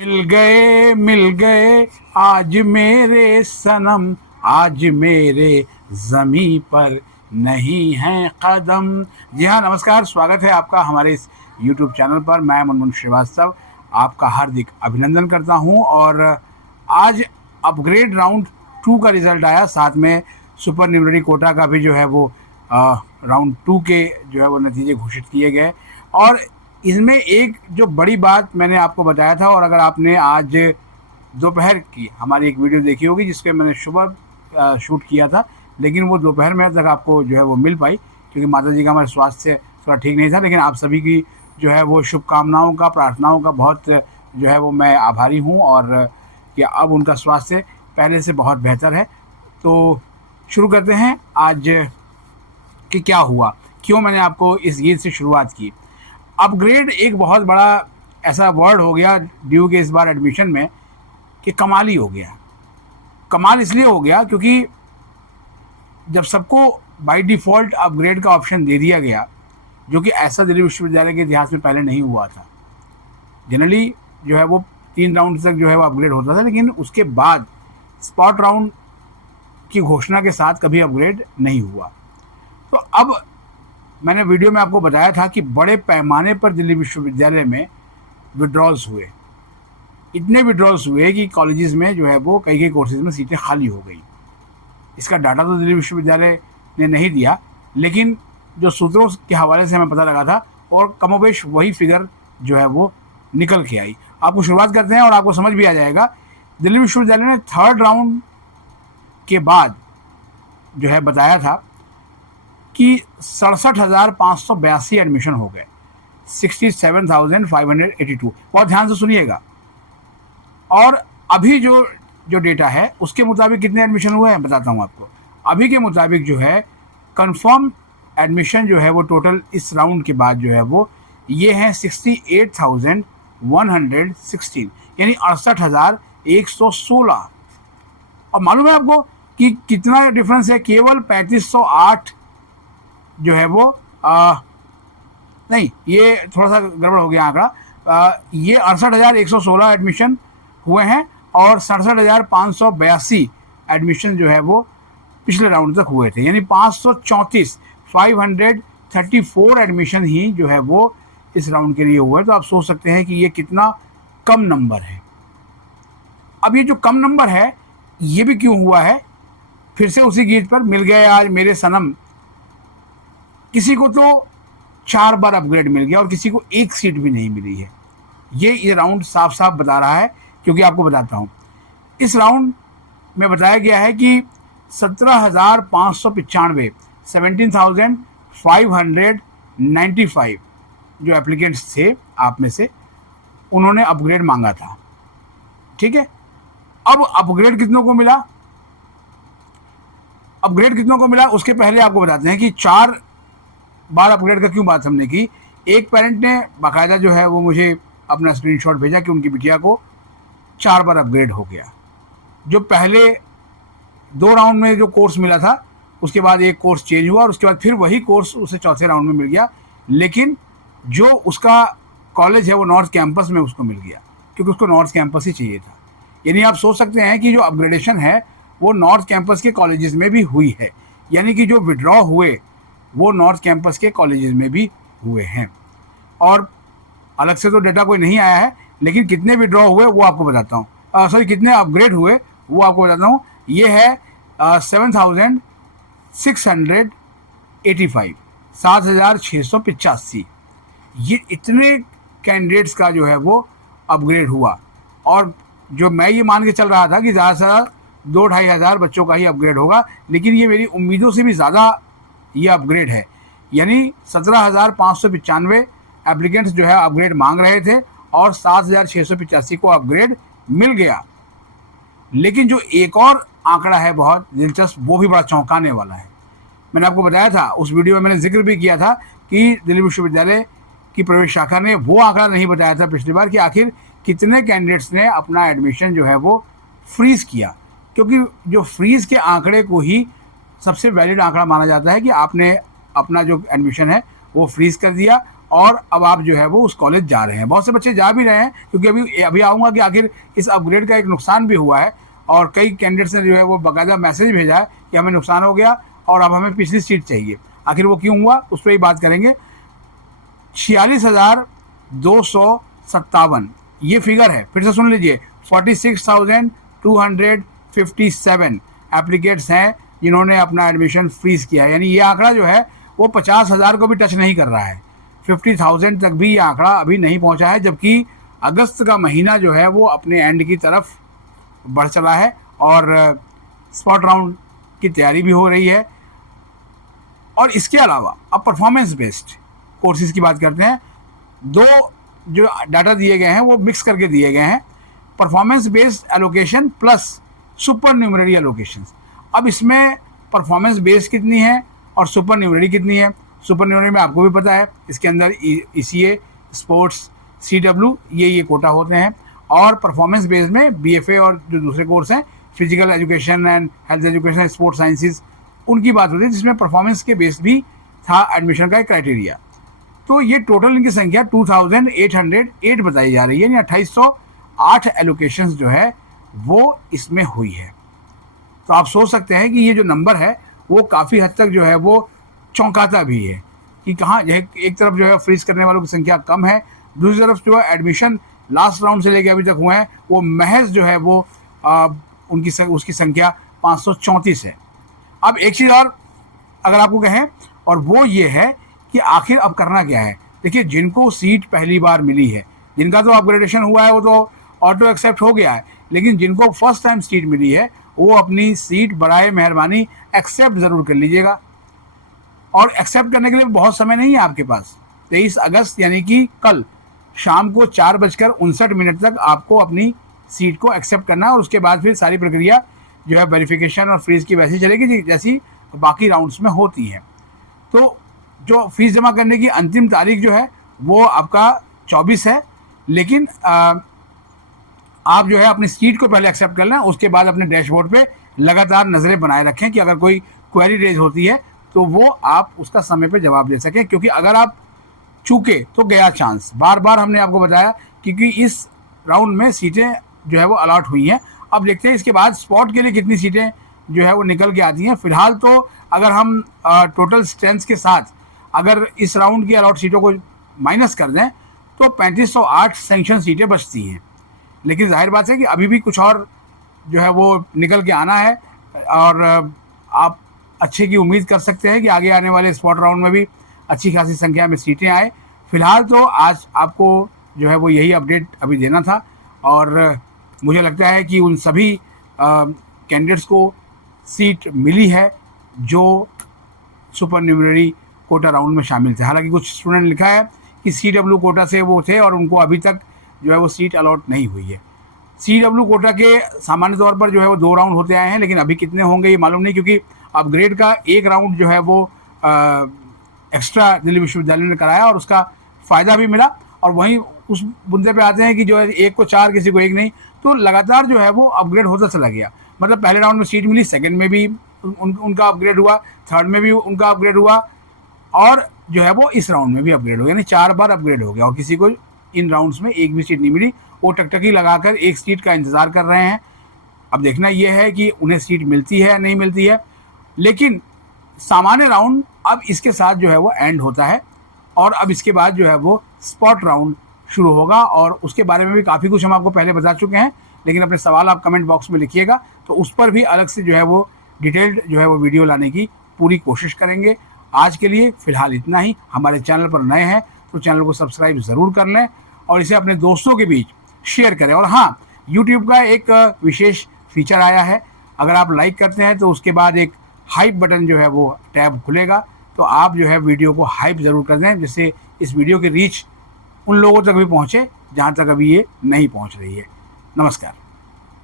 मिल गए आज मेरे सनम, आज मेरे ज़मीं पर नहीं है कदम। जी हाँ, नमस्कार, स्वागत है आपका हमारे इस YouTube चैनल पर। मैं मुनमुन श्रीवास्तव आपका हार्दिक अभिनंदन करता हूँ। और आज अपग्रेड राउंड 2 का रिज़ल्ट आया, साथ में सुपर न्यूमरी कोटा का भी जो है वो राउंड 2 के जो है वो नतीजे घोषित किए गए। और इसमें एक जो बड़ी बात मैंने आपको बताया था, और अगर आपने आज दोपहर की हमारी एक वीडियो देखी होगी जिसके मैंने सुबह शूट किया था, लेकिन वो दोपहर में तक आपको जो है वो मिल पाई क्योंकि माता जी का हमारे स्वास्थ्य थोड़ा ठीक नहीं था। लेकिन आप सभी की जो है वो शुभकामनाओं का, प्रार्थनाओं का बहुत जो है वो मैं आभारी हूँ, और कि अब उनका स्वास्थ्य पहले से बहुत बेहतर है। तो शुरू करते हैं आज कि क्या हुआ, क्यों मैंने आपको इस गीत से शुरुआत की। अपग्रेड एक बहुत बड़ा ऐसा वर्ड हो गया ड्यू के इस बार एडमिशन में कि कमाल ही हो गया। कमाल इसलिए हो गया क्योंकि जब सबको बाय डिफ़ॉल्ट अपग्रेड का ऑप्शन दे दिया गया, जो कि ऐसा दिल्ली विश्वविद्यालय के इतिहास में पहले नहीं हुआ था। जनरली जो है वो 3 राउंड तक जो है वो अपग्रेड होता था, लेकिन उसके बाद स्पॉट राउंड की घोषणा के साथ कभी अपग्रेड नहीं हुआ। तो अब मैंने वीडियो में आपको बताया था कि बड़े पैमाने पर दिल्ली विश्वविद्यालय में विड्रॉल्स हुए। इतने विड्रॉल्स हुए कि कॉलेजेस में जो है वो कई कोर्सेज में सीटें खाली हो गई। इसका डाटा तो दिल्ली विश्वविद्यालय ने नहीं दिया, लेकिन जो सूत्रों के हवाले से हमें पता लगा था, और कमोबेश वही फिगर जो है वो निकल के आई। आपको शुरुआत करते हैं और आपको समझ भी आ जाएगा। दिल्ली विश्वविद्यालय ने 3rd राउंड के बाद जो है बताया था कि 67,582 एडमिशन हो गए, 67,582। बहुत ध्यान से सुनिएगा। और अभी जो डेटा है उसके मुताबिक कितने एडमिशन हुए हैं बताता हूँ आपको। अभी के मुताबिक जो है कंफर्म एडमिशन जो है वो टोटल इस राउंड के बाद जो है वो ये हैं 68,116, यानी 68,116। और मालूम है आपको कि कितना डिफरेंस है? केवल 3508 जो है वो नहीं, ये थोड़ा सा गड़बड़ हो गया आंकड़ा। ये 68,116 एडमिशन हुए हैं और 67,582 एडमिशन जो है वो पिछले राउंड तक हुए थे, यानी 534 एडमिशन ही जो है वो इस राउंड के लिए हुए। तो आप सोच सकते हैं कि ये कितना कम नंबर है। अब ये जो कम नंबर है ये भी क्यों हुआ है? फिर से उसी गीत पर, मिल गए आज मेरे सनम। किसी को तो 4 बार अपग्रेड मिल गया और किसी को 1 सीट भी नहीं मिली है। ये राउंड साफ साफ बता रहा है, क्योंकि आपको बताता हूँ। इस राउंड में बताया गया है कि 17,595 17,595 जो एप्लीकेंट्स थे आप में से, उन्होंने अपग्रेड मांगा था। ठीक है, अब अपग्रेड कितनों को मिला? अपग्रेड कितनों को मिला उसके पहले आपको बताते हैं कि 4 बार अपग्रेड का क्यों बात हमने की। एक पेरेंट ने बाकायदा जो है वो मुझे अपना स्क्रीनशॉट भेजा कि उनकी बिटिया को 4 बार अपग्रेड हो गया। जो पहले 2 राउंड में जो कोर्स मिला था उसके बाद एक कोर्स चेंज हुआ और उसके बाद फिर वही कोर्स उसे चौथे राउंड में मिल गया, लेकिन जो उसका कॉलेज है वो नॉर्थ कैंपस में उसको मिल गया, क्योंकि उसको नॉर्थ कैंपस ही चाहिए था। यानी आप सोच सकते हैं कि जो अपग्रेडेशन है वो नॉर्थ कैंपस के कॉलेजेस में भी हुई है, यानी कि जो विड्रॉ हुए वो नॉर्थ कैंपस के कॉलेजेस में भी हुए हैं। और अलग से तो डेटा कोई नहीं आया है, लेकिन कितने विड्रॉ हुए वो आपको बताता हूँ, सॉरी कितने अपग्रेड हुए वो आपको बताता हूँ। ये है 7,685, 7,685। ये इतने कैंडिडेट्स का जो है वो अपग्रेड हुआ। और जो मैं ये मान के चल रहा था कि ज़्यादा से ज़्यादा 2-2.5 हज़ार बच्चों का ही अपग्रेड होगा, लेकिन ये मेरी उम्मीदों से भी ज़्यादा ये अपग्रेड है। यानी 17,595 एप्लीकेंट्स जो है अपग्रेड मांग रहे थे और 7,685 को अपग्रेड मिल गया। लेकिन जो एक और आंकड़ा है बहुत दिलचस्प, वो भी बड़ा चौंकाने वाला है। मैंने आपको बताया था, उस वीडियो में मैंने जिक्र भी किया था कि दिल्ली विश्वविद्यालय की प्रवेश शाखा ने वो आंकड़ा नहीं बताया था पिछली बार कि आखिर कितने कैंडिडेट्स ने अपना एडमिशन जो है वो फ्रीज़ किया, क्योंकि जो फ्रीज़ के आंकड़े को ही सबसे वैलिड आंकड़ा माना जाता है कि आपने अपना जो एडमिशन है वो फ्रीज़ कर दिया और अब आप जो है वो उस कॉलेज जा रहे हैं। बहुत से बच्चे जा भी रहे हैं, क्योंकि अभी अभी आऊँगा कि आखिर इस अपग्रेड का एक नुकसान भी हुआ है, और कई कैंडिडेट्स ने जो है वो बाकायदा मैसेज भेजा है कि हमें नुकसान हो गया और अब हमें पिछली सीट चाहिए। आखिर वो क्यों हुआ, उस पर ही बात करेंगे। 46,257 ये फिगर है, फिर से सुन लीजिए। 46,257 एप्लीकेट्स हैं जिन्होंने अपना एडमिशन फ्रीज किया है। यानी ये आंकड़ा जो है वो 50,000 को भी टच नहीं कर रहा है, 50,000 तक भी ये आंकड़ा अभी नहीं पहुंचा है, जबकि अगस्त का महीना जो है वो अपने एंड की तरफ बढ़ चला है और स्पॉट राउंड की तैयारी भी हो रही है। और इसके अलावा अब परफॉर्मेंस बेस्ड कोर्सेज की बात करते हैं। दो जो डाटा दिए गए हैं वो मिक्स करके दिए गए हैं, performance based allocation plus super numerary allocations. अब इसमें परफॉर्मेंस बेस्ड कितनी है और सुपर न्यूमररी कितनी है। सुपर न्यूमररी में आपको भी पता है, इसके अंदर ECA, स्पोर्ट्स, CW ये कोटा होते हैं, और परफॉर्मेंस बेस्ड में BFA और जो दूसरे कोर्स हैं, physical education and health education, sports sciences, उनकी बात होती है, जिसमें परफॉर्मेंस के बेस्ड भी था एडमिशन का एक क्राइटेरिया। तो ये टोटल इनकी संख्या 2808 बताई जा रही है, यानी 2808 एलोकेशंस जो है वो इसमें हुई है। तो आप सोच सकते हैं कि ये जो नंबर है वो काफ़ी हद तक जो है वो चौंकाता भी है कि कहाँ एक तरफ जो है फ्रीज करने वालों की संख्या कम है, दूसरी तरफ जो है एडमिशन लास्ट राउंड से लेकर अभी तक हुए हैं वो महज जो है वो उसकी संख्या 534 है। अब एक चीज़ और अगर आपको कहें, और वो ये है कि आखिर अब करना क्या है। देखिए, जिनको सीट पहली बार मिली है, जिनका तो अपग्रेडेशन हुआ है वो तो ऑटो एक्सेप्ट हो गया है, लेकिन जिनको फर्स्ट टाइम सीट मिली है वो अपनी सीट बराए मेहरबानी एक्सेप्ट ज़रूर कर लीजिएगा। और एक्सेप्ट करने के लिए बहुत समय नहीं है आपके पास। 23 अगस्त यानी कि कल शाम को 4:59 तक आपको अपनी सीट को एक्सेप्ट करना है, और उसके बाद फिर सारी प्रक्रिया जो है वेरिफिकेशन और फ्रीज की वैसी चलेगी जैसी बाकी राउंड्स में होती है। तो जो फीस जमा करने की अंतिम तारीख जो है वो आपका 24 है, लेकिन आप जो है अपनी सीट को पहले एक्सेप्ट कर लें, उसके बाद अपने डैशबोर्ड पे लगातार नज़रें बनाए रखें कि अगर कोई क्वेरी रेज होती है तो वो आप उसका समय पे जवाब दे सकें, क्योंकि अगर आप चूके तो गया चांस। बार बार हमने आपको बताया, क्योंकि इस राउंड में सीटें जो है वो अलॉट हुई हैं। अब देखते हैं इसके बाद स्पॉट के लिए कितनी सीटें जो है वो निकल के आती हैं। फिलहाल तो अगर हम टोटल स्ट्रेंथ के साथ अगर इस राउंड की अलॉट सीटों को माइनस कर दें तो 3508 सेंक्शन सीटें बचती हैं, लेकिन जाहिर बात है कि अभी भी कुछ और जो है वो निकल के आना है, और आप अच्छे की उम्मीद कर सकते हैं कि आगे आने वाले स्पॉट राउंड में भी अच्छी खासी संख्या में सीटें आए। फिलहाल तो आज आपको जो है वो यही अपडेट अभी देना था, और मुझे लगता है कि उन सभी कैंडिडेट्स को सीट मिली है जो सुपर न्यूमररी कोटा राउंड में शामिल थे। हालांकि कुछ स्टूडेंट ने लिखा है कि CW कोटा से वो थे और उनको अभी तक जो है वो सीट अलॉट नहीं हुई है। CW कोटा के सामान्य तौर पर जो है वो 2 राउंड होते आए हैं, लेकिन अभी कितने होंगे ये मालूम नहीं, क्योंकि अपग्रेड का एक राउंड जो है वो एक्स्ट्रा दिल्ली विश्वविद्यालय ने कराया और उसका फ़ायदा भी मिला। और वहीं उस मुद्दे पे आते हैं कि जो है एक को 4 किसी को 1 नहीं, तो लगातार जो है वो अपग्रेड होता चला गया। मतलब पहले राउंड में सीट मिली, सेकंड में भी उनका अपग्रेड हुआ, थर्ड में भी उनका अपग्रेड हुआ, और जो है वो इस राउंड में भी अपग्रेड हो गया, यानी 4 बार अपग्रेड हो गया। और किसी को इन राउंड्स में एक भी सीट नहीं मिली, वो टकटकी लगाकर एक सीट का इंतज़ार कर रहे हैं। अब देखना यह है कि उन्हें सीट मिलती है या नहीं मिलती है। लेकिन सामान्य राउंड अब इसके साथ जो है वो एंड होता है, और अब इसके बाद जो है वो स्पॉट राउंड शुरू होगा, और उसके बारे में भी काफ़ी कुछ हम आपको पहले बता चुके हैं। लेकिन अपने सवाल आप कमेंट बॉक्स में लिखिएगा, तो उस पर भी अलग से जो है वो डिटेल्ड जो है वो वीडियो लाने की पूरी कोशिश करेंगे। आज के लिए फ़िलहाल इतना ही। हमारे चैनल पर नए हैं तो चैनल को सब्सक्राइब ज़रूर कर लें और इसे अपने दोस्तों के बीच शेयर करें। और हाँ, यूट्यूब का एक विशेष फीचर आया है, अगर आप लाइक करते हैं तो उसके बाद एक हाइप बटन जो है वो टैब खुलेगा, तो आप जो है वीडियो को हाइप ज़रूर कर दें, जिससे इस वीडियो की रीच उन लोगों तक भी पहुँचे जहाँ तक अभी ये नहीं पहुँच रही है। नमस्कार।